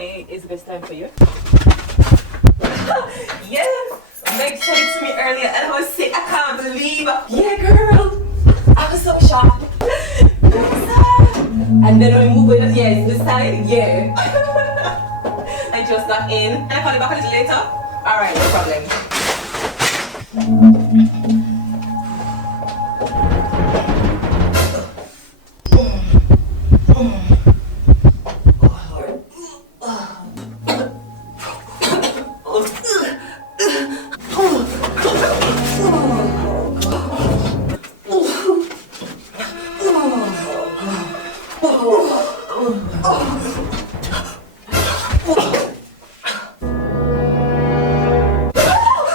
Friday is the best time for you? Yes! Meg said it to me earlier and I was sick. I can't believe it. Yeah, girl. I was so shocked. And then when we move it, yes, this side, yeah. I just got in. Can I call you back a little later? Alright, no problem.